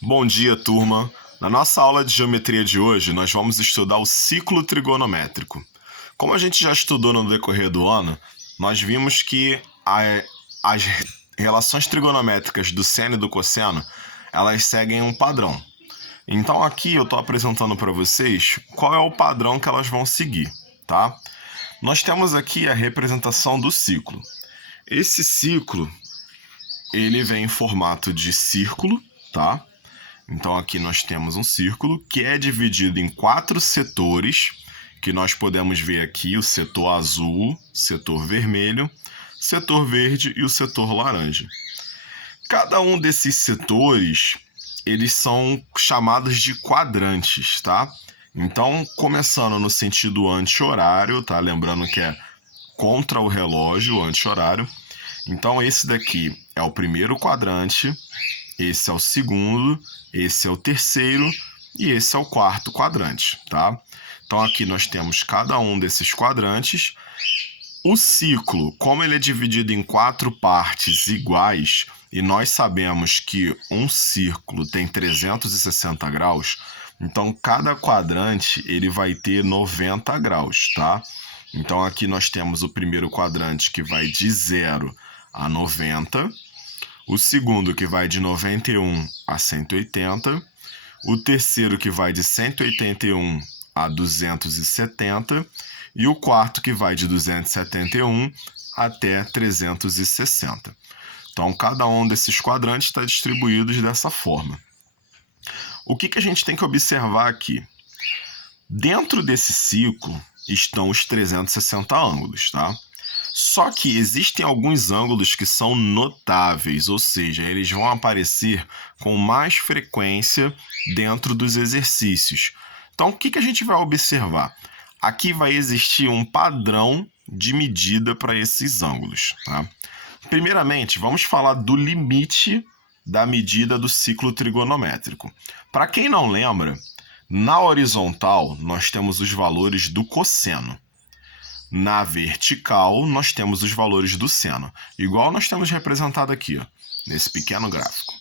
Bom dia, turma! Na nossa aula de geometria de hoje, nós vamos estudar o ciclo trigonométrico. Como a gente já estudou no decorrer do ano, nós vimos que as relações trigonométricas do seno e do cosseno, elas seguem um padrão. Então aqui eu estou apresentando para vocês qual é o padrão que elas vão seguir, tá? Nós temos aqui a representação do ciclo. Esse ciclo, ele vem em formato de círculo, tá? Então aqui nós temos um círculo que é dividido em 4 setores, que nós podemos ver aqui o setor azul, setor vermelho, setor verde e o setor laranja. Cada um desses setores, eles são chamados de quadrantes, tá? Então, começando no sentido anti-horário, tá? Lembrando que é contra o relógio, o anti-horário. Então, esse daqui é o primeiro quadrante, esse é o segundo, esse é o terceiro e esse é o quarto quadrante, tá? Então aqui nós temos cada um desses quadrantes. O ciclo, como ele é dividido em 4 partes iguais, e nós sabemos que um círculo tem 360 graus, então cada quadrante ele vai ter 90 graus, tá? Então aqui nós temos o primeiro quadrante que vai de 0 a 90, o segundo que vai de 91 a 180, o terceiro que vai de 181 a 270 e o quarto que vai de 271 até 360. Então, cada um desses quadrantes está distribuído dessa forma. O que a gente tem que observar aqui? Dentro desse ciclo estão os 360 ângulos, tá? Só que existem alguns ângulos que são notáveis, ou seja, eles vão aparecer com mais frequência dentro dos exercícios. Então, o que a gente vai observar? Aqui vai existir um padrão de medida para esses ângulos, tá? Primeiramente, vamos falar do limite da medida do ciclo trigonométrico. Para quem não lembra, na horizontal nós temos os valores do cosseno. Na vertical, nós temos os valores do seno, igual nós temos representado aqui, ó, nesse pequeno gráfico.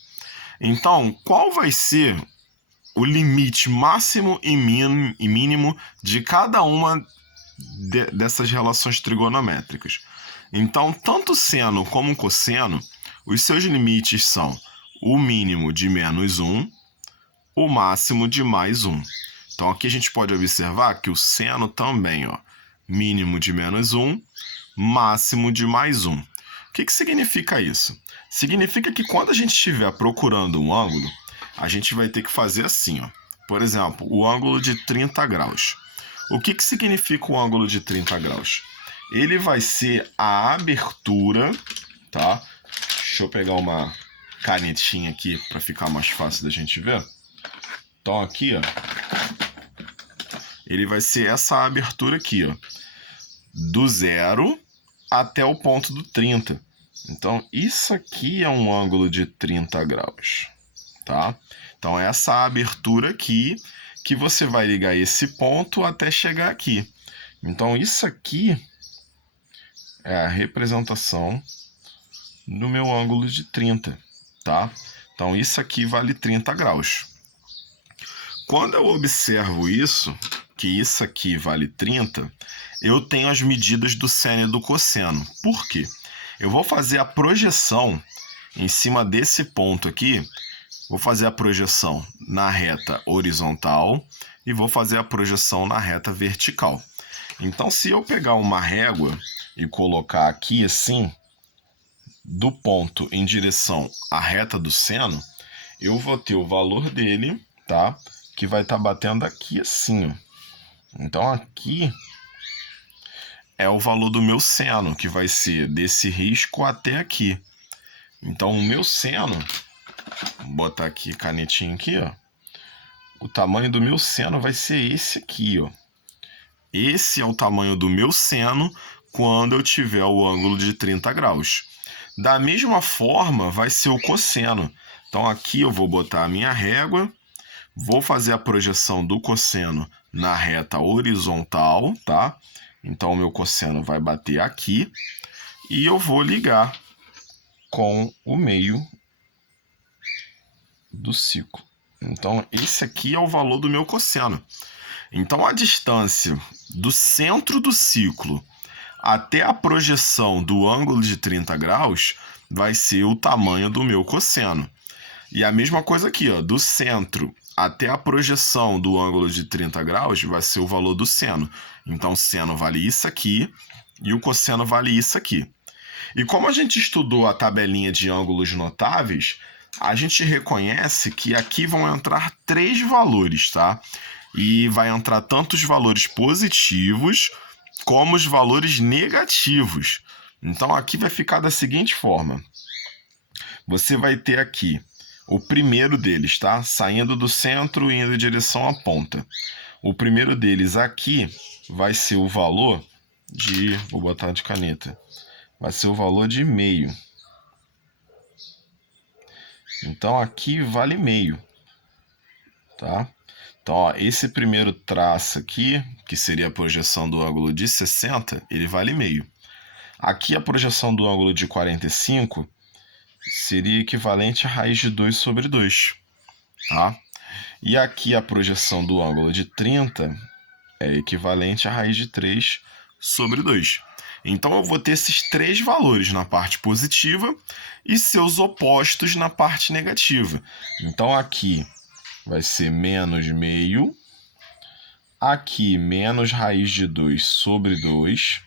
Então, qual vai ser o limite máximo e mínimo de cada uma dessas relações trigonométricas? Então, tanto seno como cosseno, os seus limites são o mínimo de -1, o máximo de +1. Então, aqui a gente pode observar que o seno também, ó, mínimo de -1, máximo de +1. O que significa isso? Significa que quando a gente estiver procurando um ângulo, a gente vai ter que fazer assim, ó. Por exemplo, o ângulo de 30 graus. O que significa o ângulo de 30 graus? Ele vai ser a abertura, tá? Deixa eu pegar uma canetinha aqui para ficar mais fácil da gente ver. Então aqui, ó, ele vai ser essa abertura aqui, ó, do 0 até o ponto do 30. Então, isso aqui é um ângulo de 30 graus, tá? Então, essa abertura aqui, que você vai ligar esse ponto até chegar aqui. Então, isso aqui é a representação do meu ângulo de 30, tá? Então, isso aqui vale 30 graus. Quando eu observo isso, que isso aqui vale 30, eu tenho as medidas do seno e do cosseno. Por quê? Eu vou fazer a projeção em cima desse ponto aqui, vou fazer a projeção na reta horizontal e vou fazer a projeção na reta vertical. Então, se eu pegar uma régua e colocar aqui assim, do ponto em direção à reta do seno, eu vou ter o valor dele, tá? Que vai estar batendo aqui assim, ó. Então, aqui é o valor do meu seno, que vai ser desse risco até aqui. Então, o meu seno, vou botar aqui, canetinha aqui, ó. O tamanho do meu seno vai ser esse aqui, ó. Esse é o tamanho do meu seno quando eu tiver o ângulo de 30 graus. Da mesma forma, vai ser o cosseno. Então, aqui eu vou botar a minha régua, vou fazer a projeção do cosseno na reta horizontal, tá? Então, o meu cosseno vai bater aqui e eu vou ligar com o meio do ciclo. Então, esse aqui é o valor do meu cosseno. Então, a distância do centro do ciclo até a projeção do ângulo de 30 graus vai ser o tamanho do meu cosseno. E a mesma coisa aqui, ó, do centro até a projeção do ângulo de 30 graus vai ser o valor do seno. Então, seno vale isso aqui e o cosseno vale isso aqui. E como a gente estudou a tabelinha de ângulos notáveis, a gente reconhece que aqui vão entrar 3 valores, tá? E vai entrar tanto os valores positivos como os valores negativos. Então, aqui vai ficar da seguinte forma. Você vai ter aqui o primeiro deles, tá? Saindo do centro e indo em direção à ponta. O primeiro deles aqui vai ser o valor de... Vou botar de caneta. Vai ser o valor de meio. Então, aqui vale meio, tá? Então, ó, esse primeiro traço aqui, que seria a projeção do ângulo de 60, ele vale meio. Aqui a projeção do ângulo de 45 seria equivalente a raiz de 2 sobre 2, tá? E aqui a projeção do ângulo de 30 é equivalente a raiz de 3 sobre 2. Então, eu vou ter esses 3 valores na parte positiva e seus opostos na parte negativa. Então, aqui vai ser menos meio, aqui menos raiz de 2 sobre 2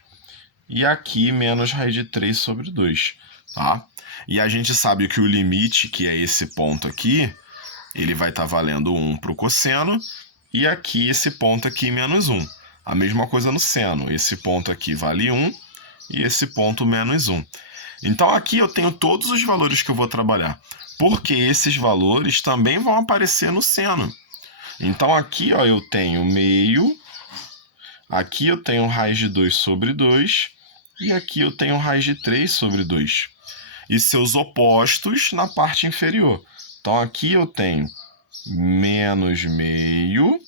e aqui menos raiz de 3 sobre 2, tá? E a gente sabe que o limite, que é esse ponto aqui, ele vai estar valendo 1 para o cosseno, e aqui esse ponto aqui menos 1. A mesma coisa no seno, esse ponto aqui vale 1 e esse ponto menos 1. Então aqui eu tenho todos os valores que eu vou trabalhar, porque esses valores também vão aparecer no seno. Então aqui, ó, eu tenho meio, aqui eu tenho raiz de 2 sobre 2 e aqui eu tenho raiz de 3 sobre 2. E seus opostos na parte inferior. Então, aqui eu tenho menos meio,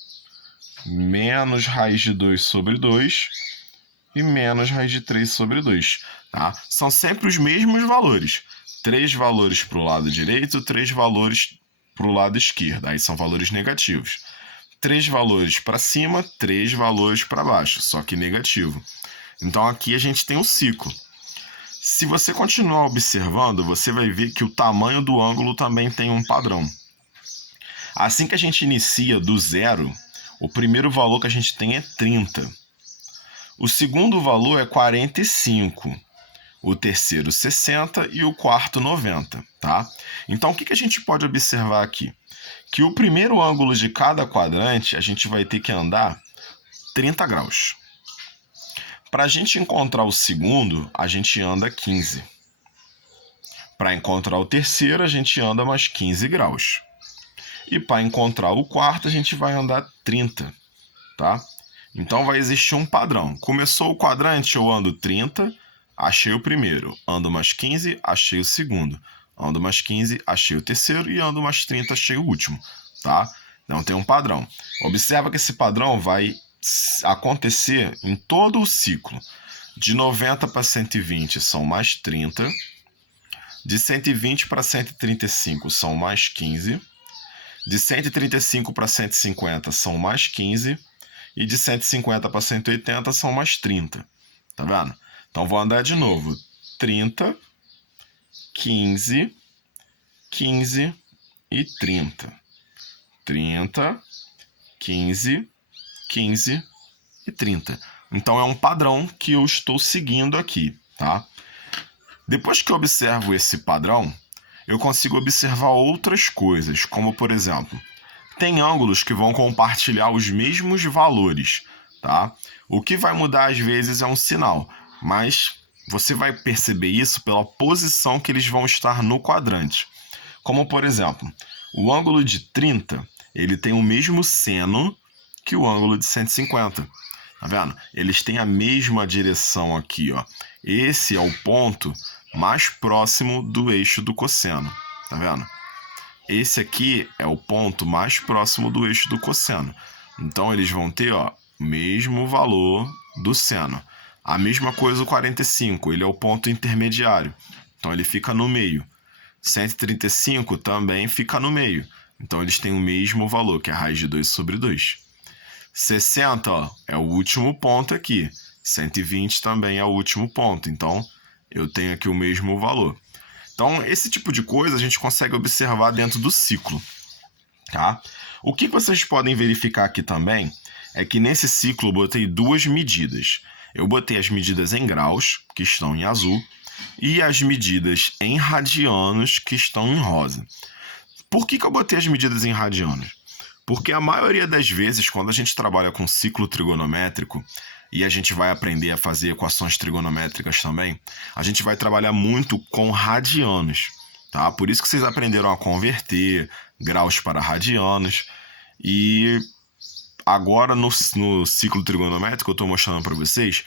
menos raiz de 2 sobre 2 e menos raiz de 3 sobre 2. Tá? São sempre os mesmos valores. 3 valores para o lado direito, 3 valores para o lado esquerdo. Aí são valores negativos. 3 valores para cima, 3 valores para baixo, só que negativo. Então, aqui a gente tem um ciclo. Se você continuar observando, você vai ver que o tamanho do ângulo também tem um padrão. Assim que a gente inicia do zero, o primeiro valor que a gente tem é 30. O segundo valor é 45. O terceiro, 60 e o quarto, 90, tá? Então, o que a gente pode observar aqui? Que o primeiro ângulo de cada quadrante, a gente vai ter que andar 30 graus. Para a gente encontrar o segundo, a gente anda 15. Para encontrar o terceiro, a gente anda mais 15 graus. E para encontrar o quarto, a gente vai andar 30, tá? Então vai existir um padrão. Começou o quadrante, eu ando 30, achei o primeiro. Ando mais 15, achei o segundo. Ando mais 15, achei o terceiro. E ando mais 30, achei o último, tá? Então tem um padrão. Observa que esse padrão vai acontecer em todo o ciclo. De 90 para 120 são mais 30. De 120 para 135 são mais 15. De 135 para 150 são mais 15. E de 150 para 180 são mais 30. Tá vendo? Então vou andar de novo. 30, 15, 15 e 30. 30, 15, 15 e 30. Então é um padrão que eu estou seguindo aqui, tá? Depois que eu observo esse padrão, eu consigo observar outras coisas, como por exemplo, tem ângulos que vão compartilhar os mesmos valores, tá? O que vai mudar às vezes é um sinal, mas você vai perceber isso pela posição que eles vão estar no quadrante. Como por exemplo, o ângulo de 30, ele tem o mesmo seno que o ângulo de 150. Tá vendo? Eles têm a mesma direção aqui, ó. Esse é o ponto mais próximo do eixo do cosseno. Tá vendo? Esse aqui é o ponto mais próximo do eixo do cosseno. Então, eles vão ter, ó, o mesmo valor do seno. A mesma coisa o 45, ele é o ponto intermediário. Então, ele fica no meio. 135 também fica no meio. Então, eles têm o mesmo valor, que é a raiz de 2 sobre 2. 60, ó, é o último ponto aqui. 120 também é o último ponto. Então, eu tenho aqui o mesmo valor. Então, esse tipo de coisa a gente consegue observar dentro do ciclo, tá? O que vocês podem verificar aqui também é que nesse ciclo eu botei duas medidas. Eu botei as medidas em graus, que estão em azul, e as medidas em radianos, que estão em rosa. Por que eu botei as medidas em radianos? Porque a maioria das vezes, quando a gente trabalha com ciclo trigonométrico, e a gente vai aprender a fazer equações trigonométricas também, a gente vai trabalhar muito com radianos, tá? Por isso que vocês aprenderam a converter graus para radianos. E agora no ciclo trigonométrico eu estou mostrando para vocês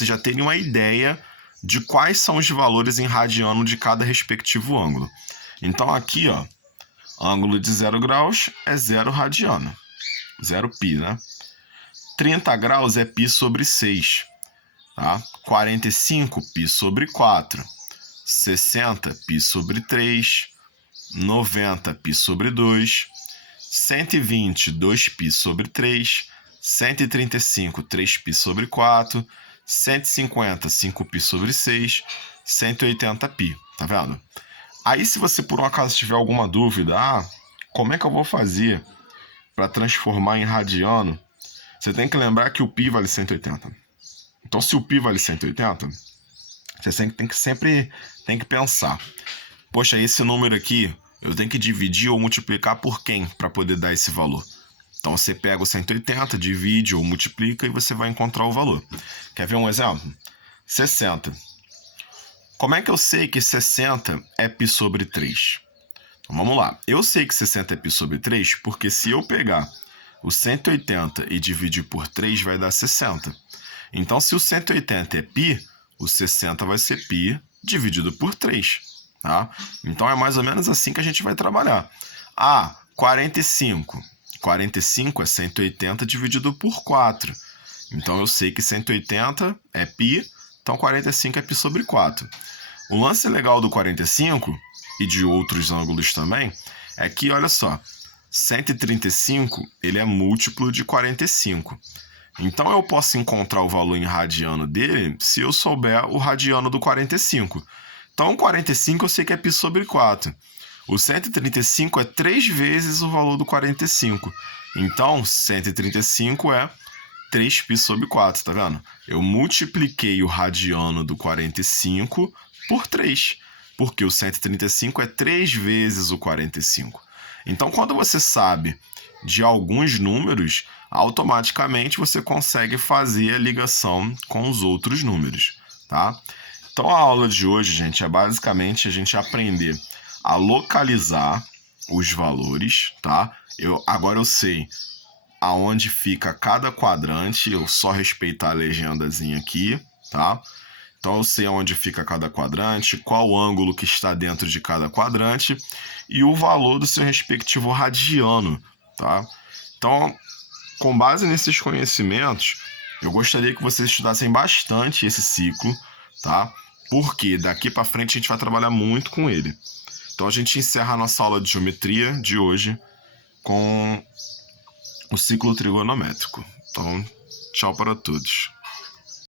já terem uma ideia de quais são os valores em radiano de cada respectivo ângulo. Então aqui, ó, ângulo de 0 graus é 0 radiano, 0 π, né? 30 graus é π sobre 6, tá? 45, π sobre 4, 60, π sobre 3, 90, π sobre 2, 120, 2π sobre 3, 135, 3π sobre 4, 150, 5π sobre 6, 180π, tá vendo? Aí, se você por um acaso tiver alguma dúvida, como é que eu vou fazer para transformar em radiano? Você tem que lembrar que o π vale 180. Então, se o π vale 180, você sempre tem que pensar: poxa, esse número aqui eu tenho que dividir ou multiplicar por quem para poder dar esse valor? Então, você pega o 180, divide ou multiplica e você vai encontrar o valor. Quer ver um exemplo? 60. Como é que eu sei que 60 é π sobre 3? Então, vamos lá. Eu sei que 60 é π sobre 3 porque se eu pegar o 180 e dividir por 3 vai dar 60. Então, se o 180 é π, o 60 vai ser π dividido por 3. Tá? Então, é mais ou menos assim que a gente vai trabalhar. 45. 45 é 180 dividido por 4. Então, eu sei que 180 é π, então 45 é π sobre 4. O lance legal do 45, e de outros ângulos também, é que, olha só, 135 ele é múltiplo de 45. Então, eu posso encontrar o valor em radiano dele se eu souber o radiano do 45. Então, o 45 eu sei que é π sobre 4. O 135 é 3 vezes o valor do 45. Então, 135 é 3π sobre 4, tá vendo? Eu multipliquei o radiano do 45 por 3, porque o 135 é 3 vezes o 45. Então, quando você sabe de alguns números, automaticamente você consegue fazer a ligação com os outros números, tá? Então, a aula de hoje, gente, é basicamente a gente aprender a localizar os valores, tá? Agora eu sei aonde fica cada quadrante, eu só respeitar a legendazinha aqui, tá? Então eu sei onde fica cada quadrante, qual ângulo que está dentro de cada quadrante e o valor do seu respectivo radiano, tá? Então, com base nesses conhecimentos, eu gostaria que vocês estudassem bastante esse ciclo, tá? Porque daqui para frente a gente vai trabalhar muito com ele. Então a gente encerra a nossa aula de geometria de hoje com o ciclo trigonométrico. Então, tchau para todos.